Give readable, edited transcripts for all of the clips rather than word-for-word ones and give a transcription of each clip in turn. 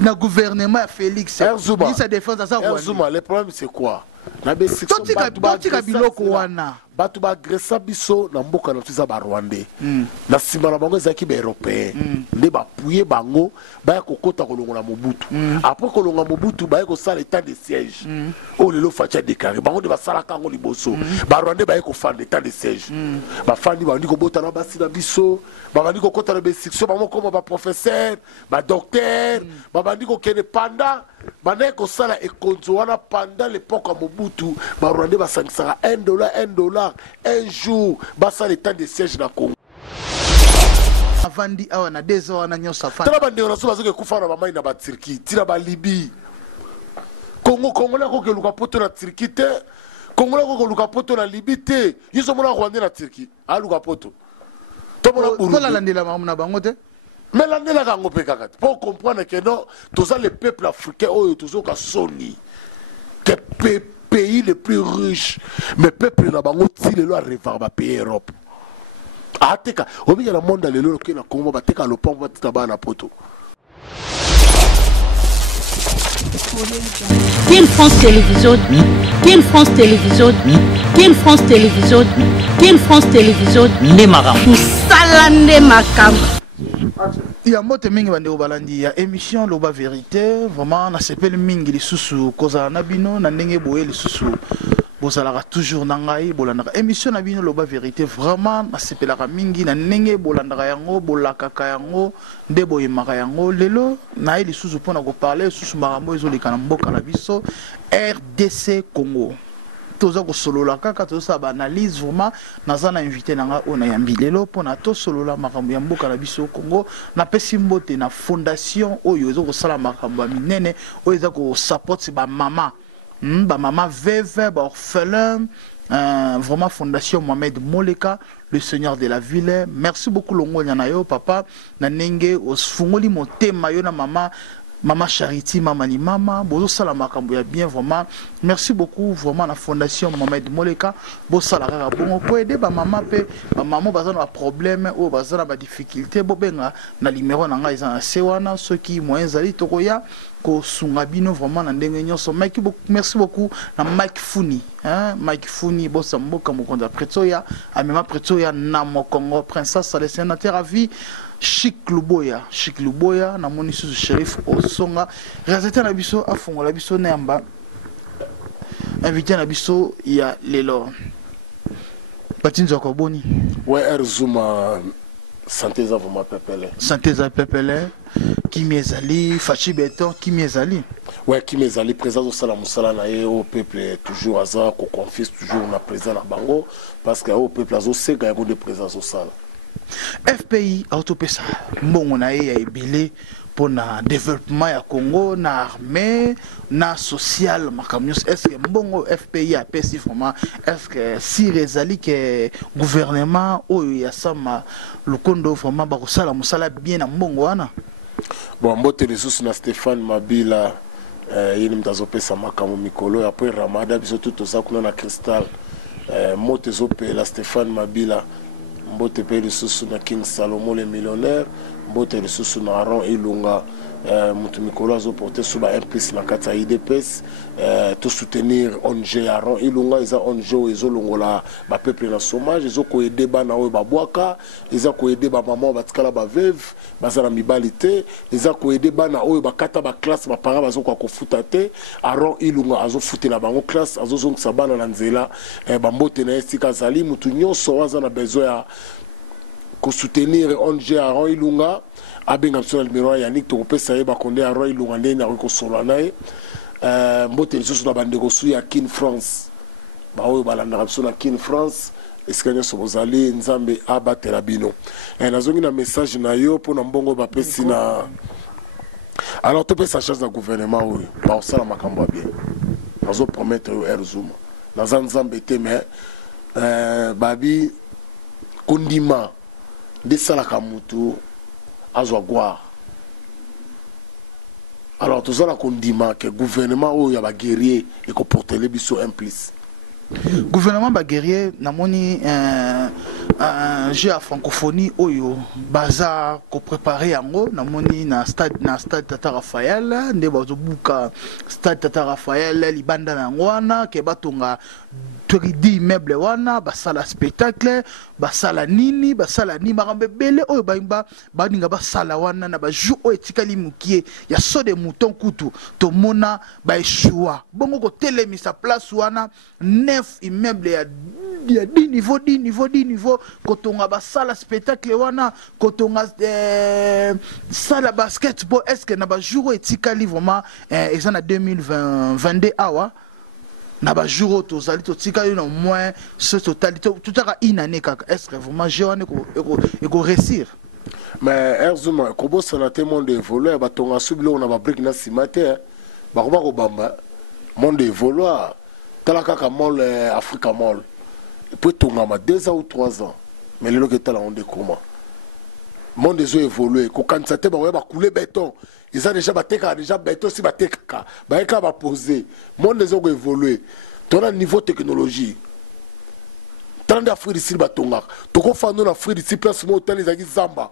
na gouvernement ya Félix sa défense à ça Zuma, le problème c'est quoi? Batu ba agressa biso na mboka na tuza ba Rwandais na sima na bango ezaki ba européen nde ba puye bango ba kokota kolongola Mobutu après kolonga Mobutu ba ko sala état de siège o lelo facha déclaré bango de ba sala kango liboso ba Rwandais ba ko fanda état de siège ba fandi ba ndiko botana basi na biso ba ndiko kota na besection bango comme ba professeur ba docteur ba ndiko kene panda ba ko sala ekonzo wana pendant l'époque à Mobutu ba Rwandais ba sankisaka $1 un jour basa l'état de siège na Congo avandi awa na 2 ans na nyosa fa tala bande na so bazoke kufana ba mai na ba Turquie tira ba Libye Congo la ko ke luka poto na Turquie te Congo la ko luka poto na Libye te yiso mona Rwanda na Turquie a luka poto to mona Burundi la landela na bango te mais landela ka ngope kaka pour comprendre que non tous les peuples africains oyo tous ka soni que pays les plus riches mais peuple na bango ti lelo a revar ba pays Europe ateka obi ya monde lelo ke na Congo bateka lopango batita bana poto Team France Télévision Team France Télévision Team France Télévision Team France Télévision Nemara Salande Makamba il y a mote mingi bande obalandi ya émission loba vérité vraiment na sepeli mingi lisusu koza na bino na ndenge boye lisusu bozalaka toujours na ngai bolandaka émission na bino loba vérité vraiment na sepelaka mingi na ndenge bolandaka yango bolakaka yango nde boyemaka yango lelo na ye lisusu mpona koparle lisusu makambo ezoleka na mboka na biso RDC Congo toza ko solola kaka toza ba analyse vraiment naza na invité nanga ona yambi lelo pona to solola makambo ya mboka na biso Congo na pesi mbote na fondation oyo ezo ko sala makambo ya minene oyo eza ko support ba mama veuve ba orphelin vraiment fondation Mohamed Moleka le seigneur de la ville merci beaucoup longo nyana yo papa na nenge osfungoli motema yo na Mama Charity, Mama ni Mama, bozo sala makambo ya bien vraiment. Merci beaucoup vraiment la fondation Mohamed Moleka, bo sala kaka bongo ko aider ba mama pe ba maman bazana ba problème ou bazana ba difficulté bo benga na numéro na nga izana sewana ceux qui moyens ali tokoya ko sunga bino vraiment na ndenge nyonso. Merci beaucoup na Mike Funi, hein Mike Funi bo samboka mokonda Pretoya, amema Pretoya na Mokongo princesse le sénateur à vie Chic Luboya na moni sous shérif Osonga réalisateur na biso afongola biso namba invité na biso ya lelo Patinzo ko boni ouais Zuma santé za voma pepele Kimi ezali Fachi Beton Kimi ezali ouais Kimi ezali présence au sala musala na ye au peuple toujours aza ko confie toujours na présence na bango parce que au peuple azo sega ko de présence au sala FPI autopesa mbongo na ye ya ebele pour na développement ya Congo na armée na social makamios est-ce que mbongo FPI a pesi vraiment est-ce que si rezali que gouvernement oyo ya sama lukondo vraiment ba kosala musala bien na mbongo wana bon mbote ressources na Stéphane Mabila yini mtazopesa makamu mikolo après Ramada biso tout ça kuna na Cristal mote zope la Stéphane Mabila mbote pe lisusu na King Salomo le millionnaire mbote lisusu na Aaron Ilunga mutu mikolo azo porter sous ba implice na kata IDPS to soutenir ONG Aaron Ilunga eza ONG ezo longola ba peuple na chômage ezo ko aider bana oyo ba bwaka eza ko aider ba maman batikala ba veuve bazala mibalite eza ko aider bana oyo bakata ba classe ba parents bazo ko futa te Aaron Ilunga azo futela bango classe azo zongisa bana na nzela ba mbote na esika zali mutu nyonso waza na besoin ya ko soutenir ONG Aaron Ilunga abenga biso na numéro ya Yannick tokopesa ye bakonde ya Aaron Ilunga ndeni akokosola naye mbote lisusu na bandeko su ya Kin France baoyo balandaka biso na Kin France esika nyonso bozali nzambe abatela bino nazongi na message na yo mpona mbongo bapesi na alors topesa chance na gouvernement oyo baosala makambo ya bien nazopromettre yo Zuma naza nzambe te mais babi kondima desalaka mutu azwa gloire alors tout ça la condiment que gouvernement où il y a ba guerrier et ko porter les biso implice gouvernement ba guerrier namoni jeu à francophonie oyo baza ko préparer yango namoni na stade Tata Raphaël nde bazobuka stade Tata Raphaël libanda na ngwana ke batonga 3D immeuble wana basala spectacle basala nini makambe bele oyo baninga basala wana na bajou oyo etikali mukie ya so de mouton kutu tomona baeshua bongo ko telemisa place wana 9 immeuble ya 10 niveau kotonga basala spectacle wana kotonga sala basketball est-ce que na bajou etikali vraiment ezana 2022 awa na ba jour tozali totika yo moins ce totalité tout à une année kaka est-ce que vraiment jeune eko réussir mais erzuma kobo sanate monde évoluer ba tonga subilo na ba break na simate ba ko bamba monde évoluer tala kaka mall Africa mall peut tonga ma 2 ans ou 3 ans mais le que tala on de comment monde zo évoluer ko kansate ba couler béton ils ont déjà béton si bateka ba eka ba poser monde zo évoluer ton niveau technologie tant d'Afrique ici batonga to ko fando na Afrique ici place mo hôtel les zamba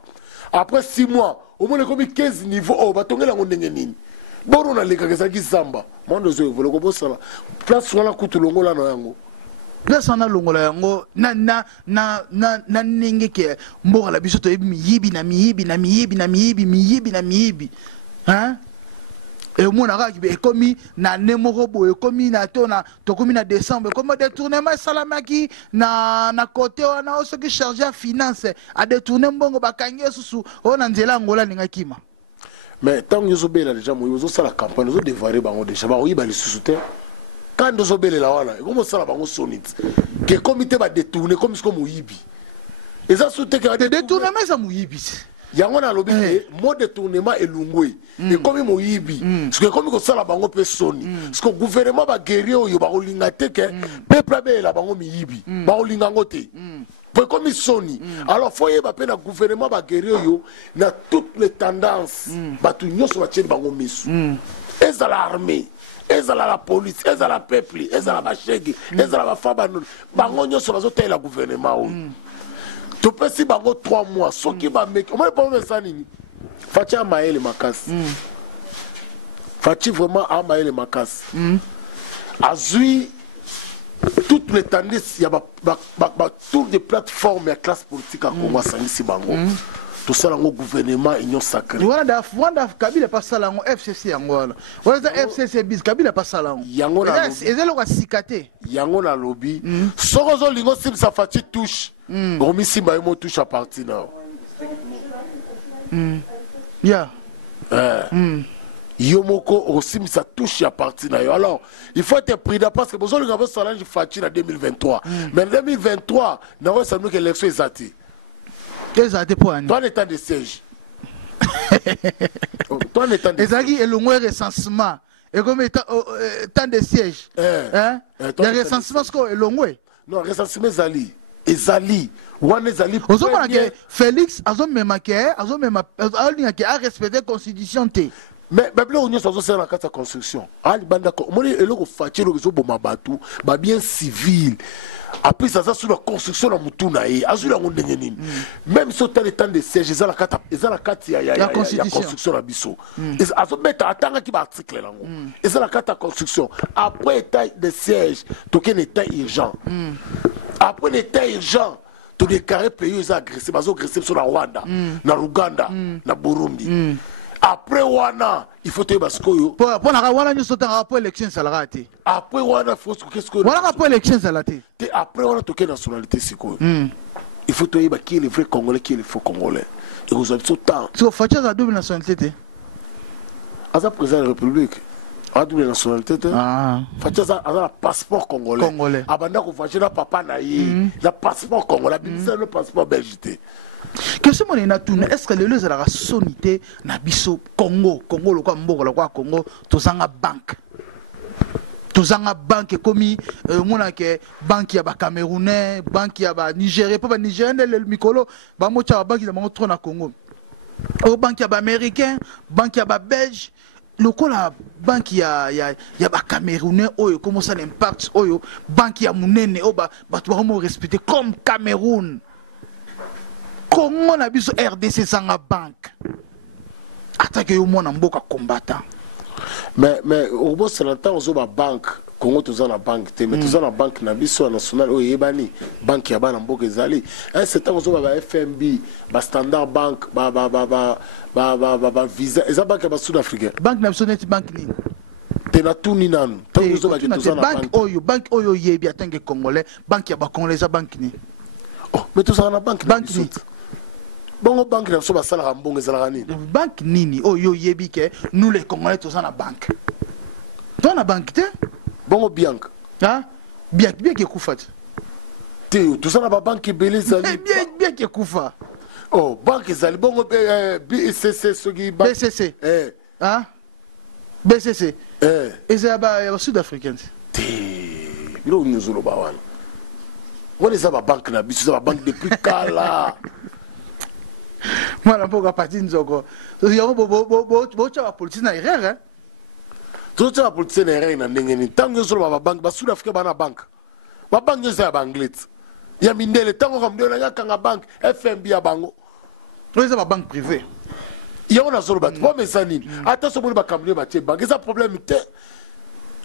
après 6 mois au moins comme 15 niveaux au batonga la ndenge nini boro na leka ke zamba monde zo évoluer ko bosala place wana kutulongo la no yango place wana longola yango na ninge ke mboka la biso to miyibi hein et mon arabe ekomi na nemorobo ekomi na tona tokomi na décembre comme détournement salamaki na côté wana oso ki chargé à finance a détourner mbongo bakangi susu ona nzela ngola ninga kima mais tant que bela déjà moi ozo sala campagne ozo dévoiler bango déjà ba oyiba li susu te quand ozo bela la wana comme sala bango sonite que comité ba détourner comme ce comme oyibi et ça soute que détournement ça moyibi yango na lobi mo détournement elungwe et comme moyibi parce que comme ko sala bango pe soni parce que gouvernement ba guerrier oyo ba kolinga te ke peuple be la bango miyibi ba kolinga ngote pour comme soni alors faut yeba pe na gouvernement ba guerrier oyo na toutes les tendances ba tu nyoso ba tsheli bango misu ezala armée ezala la police ezala peuple ezala ba shege ezala ba faba bango nyoso bazotela gouvernement oyo tu peux si bango 3 mois ce qui va mec on va pas me ça nini Fachi Amaele Makas Fachi vraiment Amaele Makas azui toutes les tendances il y a tour de plateforme et classe politique à Congo sangisi bango tout ça le gouvernement union sacrée wanda Kabila pas ça lango FCC yango wala FCC bis Kabila pas ça lango yango na ezelo ka sikate yango na lobby sokozo lingo sim sa Fachi touche Romi Simba mo touche à partir là yeah Yomoko aussi ça touche à partir là alors il faut être prudent parce que besoin de avoir challenge Fachi en 2023 mais en 2023 n'a ça nous que l'élection est exacté pour toi l'état de siège toi l'état de ezaki elongwe recensement et comme temps de siège hein il y a recensement ce que elongwe non recensement ezali wana ezali ozomona ke Félix azomema a respecter constitution te mais bablo onyo sozo sera na kata construction ali banda ko moni eloko Fachi lo zo boma batu ba bien civil après ça sur la construction la mutuna e azula ngondenge nini même si tu as le temps de siège ezala kata ya construction la biso azo mettre atanga ki ba article lango ezala kata construction après état de siège token état urgent après l'état urgent to déclarer pays aux agressés bazo agressé sur la Rwanda na Uganda na Burundi après wana il faut te baskoyo pour na wana ñu sota rapport élection salarié après wana faut qu'est-ce que wana rapport élection salarié après wana toke nationalité sikoyo il faut te yeba qui est le vrai congolais qui est le faux congolais et vous avez tout temps so Fachi a double nationalité asa président de la République a double nationalité Fachi a un passeport congolais abanda ko Fachi na papa na ye na passeport congolais bimisa le passeport belge. Question mon na tuna est-ce que les la sonité na biso Congo le kwa mboko le kwa Congo tozanga banque comme mona ke banque ya ba Camerounais banque ya ba Nigérien pas ba Nigérien le mikolo ba mocha banque ya ba trop na Congo o banque ya ba Américain banque ya ba Belge lokola banque ya ba Camerounais oyo comment ça l'impact oyo banque ya munene o ba tu ba respecter comme Cameroun Congo na biso RDC sanga banque. Attaque au monde en boka combattant. Mais au bout de temps on a banque Congo tous en la banque mais tous en la banque na biso national o yebani banque ya bana mboka ezali un certain on a FMB ba Standard Bank ba Visa eza banque ba Sud Africain banque na biso net banque ni tena tout ni nan tant on a tous en la banque oyo yebi atange congolais banque ya ba congolais za banque ni oh mais tous en la banque ni bongo banque na biso ba sala mbongo ezala nini banque nini oyo yebi ke nous les congolais tous en la banque toi na banque te bongo Bianca hein bien que kufa te tout ça na ba banque belé zali bien que kufa oh banque zali bongo BCC sogi BCC hein BCC et c'est ba sud-africain te biro nyuzolo ba wana wona za ba banque na biso za ba banque depuis kala Voilà pourquoi parti nzoko yo bo cha politique na erreur hein tout ça pour te n'erreur na ndengeni tango zo ba banque ba Sud Africa bana banque ba banque za ba anglais ya mindele tango comme de na kanga banque FMB ya bango oui c'est ba banque privée ya on a zo ba po mesanini ata so boni ba kamne ba tie banque ça problème te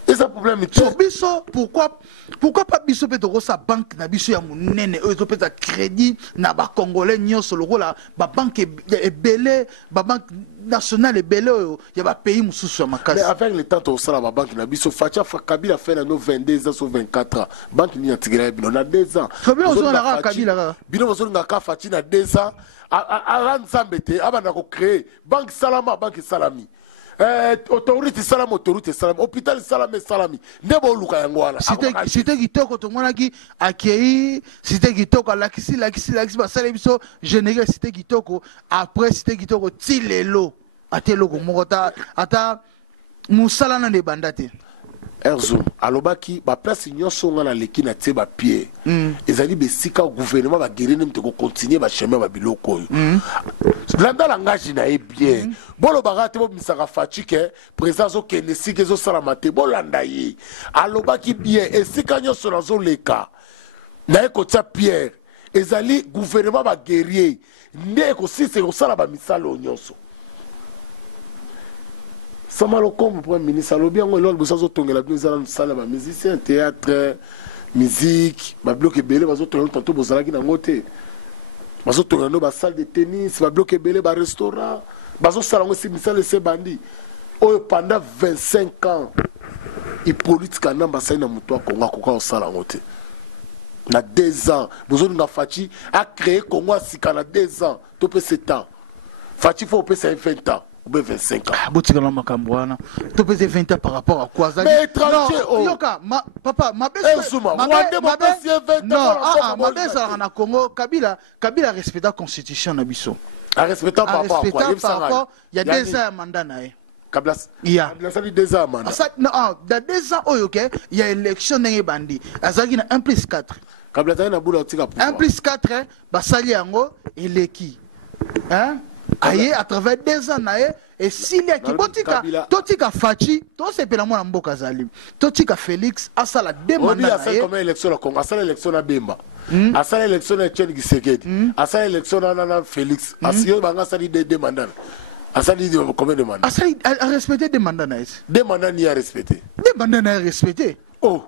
c'est un problème so biso pourquoi pas biso pe to sa banque na biso ya munene eux to peut crédit na ba congolais nyonso lo la ba banque ebele ba banque nationale ebele ya ba pays mususu ya makasi mais avec le temps to sala ba banque na biso facha Kabila fait na no 22 ans sur 24 ans banque ni antigre bino na 2 ans Kabila on la Kabila bino on nga ka fachi na 2 ans a nzambete abana ko créer banque Salama banque Salami autorité salam autorité salam hôpital salam salami ndebo luka yango wana c'était kitoko to mona ki akei c'était kitoko lakisi ba sala biso général c'était kitoko après c'était kitoko tilelo ateloko mokota ata musala na de bandate Erzo alobaki ba place nyonso ngana leki na tie ba pied ezali besika gouvernement ba guérir mte ko continuer ba chemin ba biloko landa langage na e bien bolo bagate bo misaka fatike présence au Kenesi kezo salamate bolanda yi alobaki bien esika nyonso na zo leka na ekotia Pierre ezali gouvernement ba guerrier nde ko sise ko sala ba misalo nyonso Samalo comme premier ministre alobi ngo lolo bosazo tongela bino na sala ba musicien théâtre musique ba bloc belé bazo tongela tanto bozalaki na ngote bazo tongela no ba salle de tennis ba bloc belé ba restaurant bazo sala ngo simisale se bandi oyo pendant 25 ans et politique na mbasa na muto Congo ko sala ngote na 2 ans bozo nga Fachi a créé Congo sika na 2 ans to pe 7 ans Fachi faut pe 20 ans 25 ans. Boutika na makambo wana. To pese 20 ans par rapport à quoi ça? Mais étranger oh. Yoka, papa, ma belle. Non, ma belle ça na Congo, Kabila respecte la constitution na biso. A respectant par rapport à quoi? Il y a 2 ans mandat na e. Kabila. Il y a 2 ans mandat. Non, dans 2 ans OK, il y a élection n'engé bandi. Azaki na 1 + 4. Kabila na bula tika pouvoir. 1 + 4 basali yango eleki. Hein? Aye à travers 2 ans nae et s'il y a qui botika totika Fachi to sepela mwana mboka zali totika Félix asala demande na ye comme élection na Congo asala élection na Bemba asala élection na Etienne Tshisekedi asala élection na Félix asiyo banga sali de mandats asali combien de mandats asali a respecter des mandats na des mandats ni a respecter des mandats na respecter oh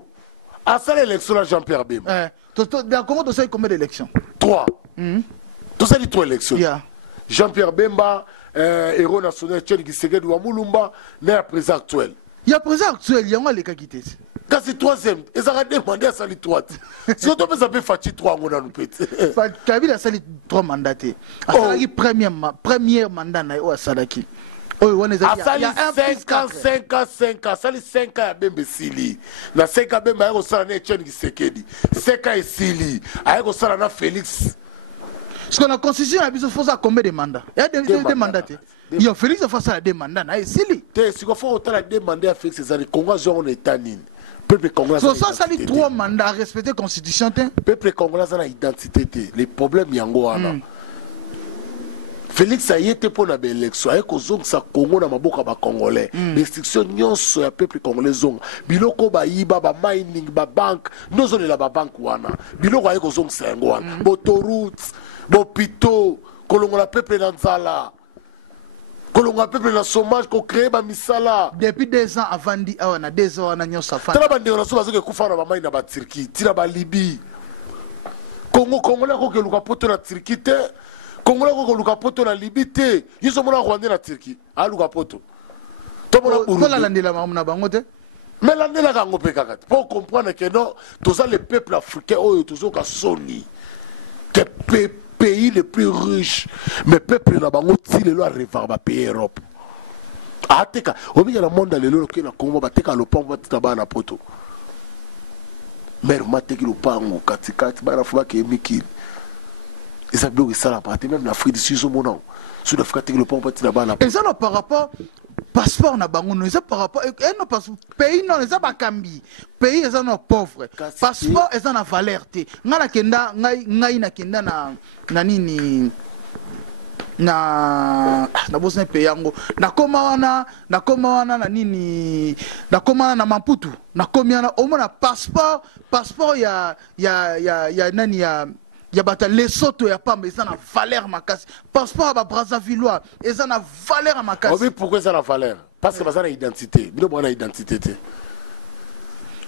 asala élection na Jean-Pierre Bemba dans Congo to sali combien d'élections 3 to sali 3 élections Jean-Pierre Bemba, héros national, Etienne Tshisekedi wa Mulumba, n'est à présent actuel. Il y a présent actuel, il y a les cas qui étaient. Quand c'est 3e, ils ont demandé à sali 3. Si on peut s'appeler Fachi 3, on a nous pété. Kabila a sali 3 mandatés. A sali premier mandat na o Salaki. Oh, on est à sali 5 ans, sali 5 ans à Bembe Sili. Na 5 ans Bemba a sali na Etienne Tshisekedi. 5 ans Sili, a sali na Félix. Parce que la constitution a besoin de faire combien de mandats? Il y a des mandats. Il y a Félix face à des mandats. Si il faut autant de mandats à Félix, c'est-à-dire Congo a un état nini. Peuple congolais. Ça, ça dit 3 mandats à respecter la constitution. Peuple congolais a une identité. Les problèmes yango wana. Félix a été pour la élection. Avec ozong sa Congo na maboka ba congolais. Restriction nyonso ya peuple congolais zong. Biloko ba yiba ba mining ba bank, nozo la ba bank wana. Biloko avec ozong sa yango wana. Autoroute bopito kolongola peuple na nzala kolongola peuple na chômage créer ba misala depuis 2 ans avant di awana 2 ans na nyosa fa tala bande na so bazoke kufa na bamai na ba Turquie tira ba Libye Congolais ko keluka poto na Turquie te Congolais ko keluka poto na Libye te yiso mona Rwanda na Turquie aluka poto to mona Burundi la landela mamuna bango te mais landela ka ngope kaka pour comprendre que non tous les peuples africains oyo toujours ka soni que pays les plus riches mais peuple na bango ti lelo arriver ba pays Europe ateka obi na monde lelo ke na Congo bateka lopango batita ba na poto mer mateki lopango katikati ba na fuba ke mikili esa bilo que ça la partie même l'Afrique du Sud au monde sud Afrique teki lopango batita ba na et ça par rapport passeport na bango no ça par rapport et non parce pays non ça ba kambi pays ça no pauvre passeport ça na valeur te ngala kenda ngai na kenda na nini na bosne pays yango na koma wana na nini na koma na Maputo na komia au moins passeport ya nani ya bata Lesotho ya pamba ça na valeur makasi passeport ba Brazzavillois et ça na valeur makasi. Oui, pourquoi ça na valeur? Parce que ça na identité. Bino bona identité te.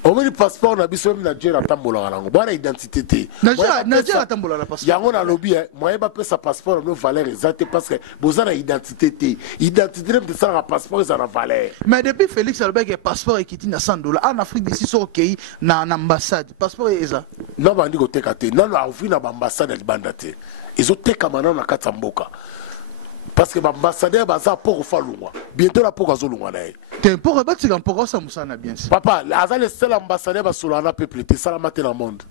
Au moins le passeport na biso même na Nigeria tambola nango. Bona identité te. Nigeria tambola na passeport. Yango na lobby moi ba pesa passeport no valeur exacte parce que bozana identité te. Identité même de ça na passeport ça na valeur. Mais depuis Félix Albert passeport ekiti na $100 en Afrique d'ici so OK na ambassade passeport eza. Non bandi ko teka te. Non na ofi na ambassade ya banda te. Izo teka mana na kata mboka. Parce que l'ambassadeur baza pour faire lungwa bientôt la pour kazo lungwa nae te pour batika pour ça musana bien sûr papa aza le seul ambassadeur basolo na peuple te sala matin dans monde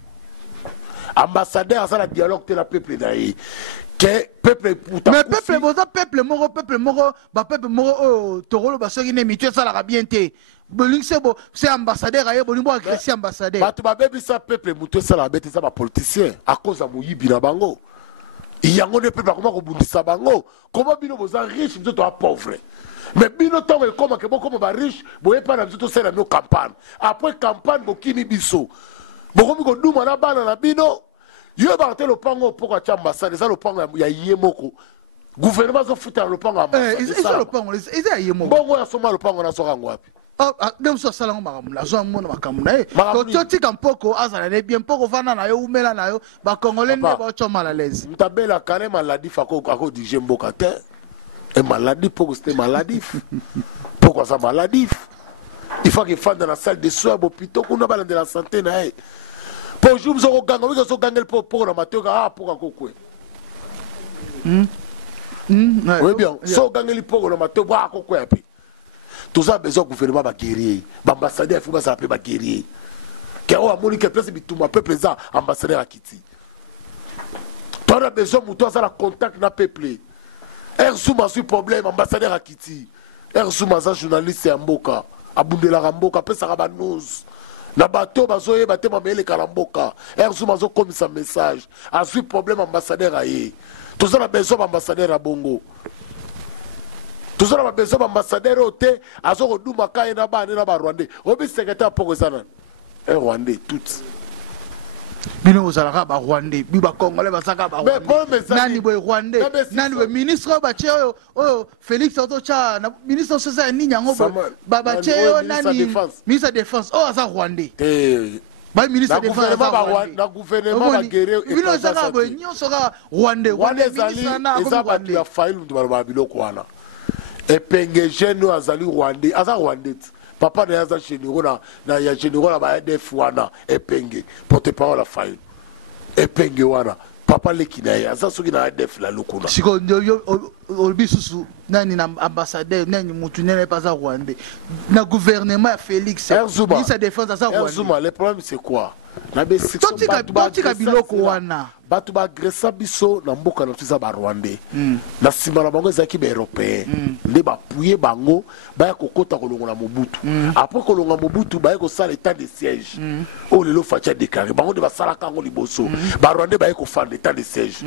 ambassadeur aza la dialogue te la peuple nae que peuple puta mais peuple boza peuple moko ba peuple moko torolo basoki ne mitu ça la bien te bolingse bo c'est ambassadeur aye bolimbo agressé ambassadeur batu ba bebi sa peuple mutu ça la bête ça ba politicien à cause de moyibi na bango yango ne peut pas comment kobundisa bango comment bino boza riche mtoto a pauvre mais bino tango ekoma ke boko ba riche boye pa na mtoto sela no campagne après campagne bokini biso bokomi ko duma na bana na bino yo ba te lopango poko cha ambassade ça lopango ya yemoko gouvernement zo futa lopango ambassade ça lopango eza yemoko bongo ya soma lopango na soka ngwapi dem so sala ngoma la zo mona makamuna to totika mpoko azala ne bien mpoko vana na yo umela na yo ba congolais ne ba choma la l'aise mtabela kare maladie fako ako dije mboka te et maladie poko c'était maladie pourquoi ça maladie il faut que fande dans la salle de soins bopito kuna bala de la santé na e pour jour zo ganga wi zo ganga pour na mateka pour akokwe oui bien so ganga li pour na mateka akokwe api tous a besoin gouvernement ba guerrier ba ambassadeur faut ba s'appeler ba guerrier que o amoni que place bituma peuple za ambassadeur akiti tu as besoin muto ça la contact na peuple souma sur problème ambassadeur akiti souma za journaliste ya mboka abundela mboka pesa ka ba news na bato bazoye batema mele kala mboka souma zo komisa message a sur problème ambassadeur aye tous a besoin ambassadeur a bongo tous a besoin d'ambassadeur au thé, à ce que nous macaï na ba Rwandais. Obi secrétaire pour ça Rwandais toutes. Bino ozalaka ba Rwandais, bi ba Congolais basaka ba Rwandais. Nani boy Rwandais, nani boy ministre ba cheo oyo Félix Otocha na ministre sasa ni nyango ba cheo nani ministre de défense oh aza Rwandais. Ba ministre de défense na gouvernement ba guerre et bino ozalaka boy nyonso ka Rwandais ministre na ko Rwandais ya faille ndu ba biloko wana. Et Pengejen nous azali Rwandais, aza Rwandais. Papa na yaza généraux na ya généraux na ba def wana et Penge porte-parole la faille. Et Penge wana papa le kinaye aza soki na def la lokuna. Siko yo obisusu nani na ambassadeur nani mutu nene pas Rwandais. Na gouvernement Félix ministre de défense aza Rwandais. Zuma le problème c'est quoi? Na be totika biloko wana. Batu ba agressa biso na mboka na tuza ba Rwandais na sima na bango ezaki ba européen nde ba puye bango ba ya kokota kolongola Mobutu après kolongola Mobutu ba ya ko sala état de siège o lelo facha déclaré bango de ba sala kango liboso ba Rwandais ba ya ko fanda état de siège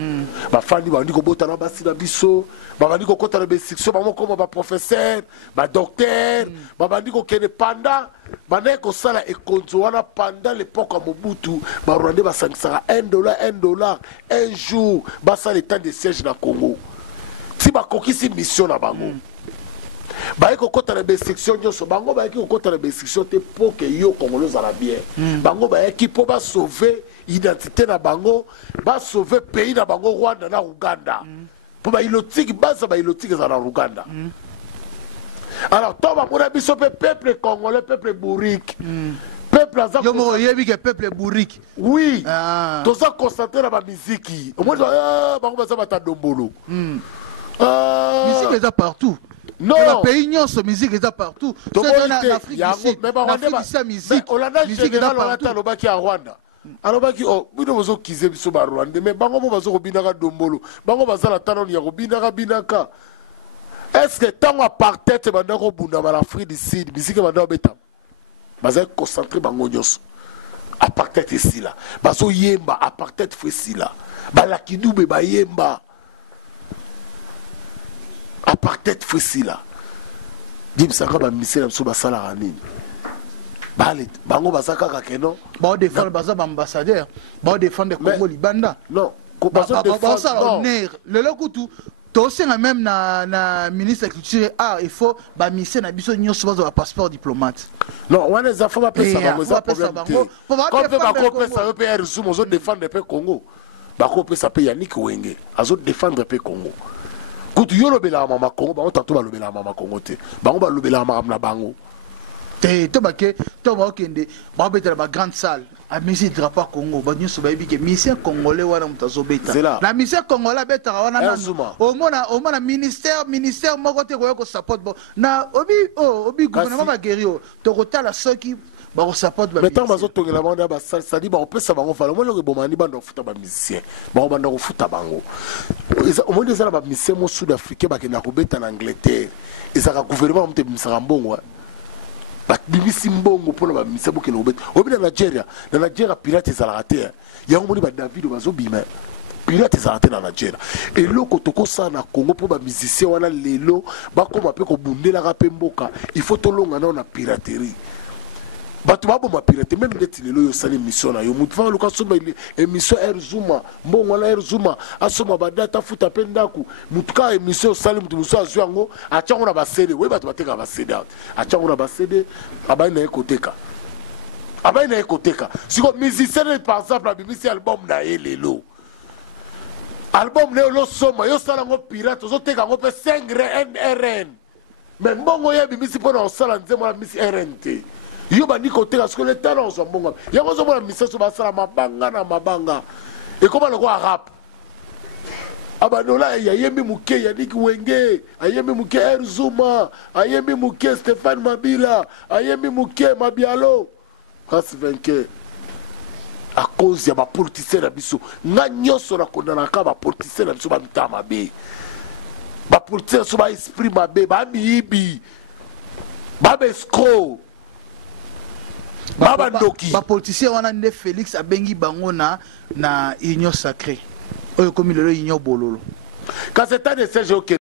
ba fandi ba ndiko bota na basi na biso ba ndiko kota na be section ba moko ba professeur ba docteur ba ndiko kene panda banaye kosala ekonzo wana pendant l'époque ya Mobutu barwandais basangisaka $1 un jour basala temps de siège na Congo ti bakokisi mission na bango baye kokota na besection nyonso bango bayaki kokota na besection te po ke yo congolais ozala bien bango bayaki po basauve identité na bango basauve pays na bango Rwanda na Uganda po bailotiki baza bailotiki ezala na Uganda. Alors toi bamona biso pe peuple congolais peuple bourrique peuple aza yo mo yebi ke peuple bourrique oui toza concentré na ba musique au moins bango baza batadombolo musique est partout. Non, dans le pays nyonso musique est partout. C'est en Afrique ici. Mais musique. Musique est partout. Alobaki à Rwanda. Alobaki oh, bino bozo kize biso ba Rwanda mais bango mo bazo kobinaka dombolo. Bango bazala talon ya kobinaka binaka. Est-ce que tant apartheid bandako bunda ba l'Afrique du Sud, musique bandako beta. Baza concentré bango nyonso. Apartheid ici là. Bazo yemba apartheid ici là. Ba la kidube ba yemba. Apartheid fousi là. Dim saka ba misela mso basala ranini. Bale bango basaka ka keno. Ba défendre baza ba ambassadeur. Ba défendre Congo Libanda. Non, ko baza défendre le lokutu to senga même na ministre de la culture il faut ba misela na biso nyonso baza ba passeport diplomate. Non, wana za fa ba pesa bango za problème. Comme ba ko pesa yo pe RSU mozo défendre pe Congo. Ba ko pesa pe Yannick Wenge. Azo défendre pe Congo. Kutu yo lobela mama Congo bango tanto ba lobela mama Congo te bango ba lobela mama na bango te to bake to ba okende ba betela ba grande salle a misi drapeau Congo ba nyoso ba yebike mission congolais wana mutazo beta na mission congolais beta wana nanu o mona ministère moko te ko support bo na obi gouvernement ba guerrier to kotala soki ba support ba mais tant bazo tongela banda ba ça dit ba opesa bango fala mo lo bomani banda futa ba musicien ba banda ko futa bango au moins des ba musicien mo sud-africain ba kena ko beta na Angleterre ezaka gouvernement mte misaka mbongo ba bibisi mbongo pona ba musicien bo kena ko beta obi na Nigeria pirate ezala te yango moni ba David bazo bima pirate ezala te na Nigeria eloko tokosa na Congo po ba musicien wana lelo ba koma pe ko bundela ka pe mboka il faut tolonga na piraterie. Batu babo ma pirate même ndeti lelo yo sali mission na yo mutu fa luka soma émission Erzuma mbongo la Erzuma asoma badata futa pendaku mutu ka émission sali mutu muso azu yango achango na ba CD we batu bateka ba CD achango na ba CD abai na ekoteka siko musicien par exemple la BBC album na lelo album lelo soma yo sala ngo pirate zo teka ngo pe 5 RN mais mbongo ya BBC pona osala nzemo la BBC RNT yo bandi côté parce que le talent sont bons yango zo mona mission so basala mabanga et comment le quoi rap abanola ya yembi muke ya Yannick Wenge ayembi muke Erzuma ayembi muke Stéphane Mabila ayembi muke Mabialo grâce vainqueur à cause ya ba politicien na biso nga nyoso na kondana ka ba politicien na biso ba mitama be ba politicien so ba esprit mabe ba miibi ba escroc Baba Ndoki ba politicien wana nde Félix abengi bango na union sacrée oyo komi lelo union bololo quand c'est un de ces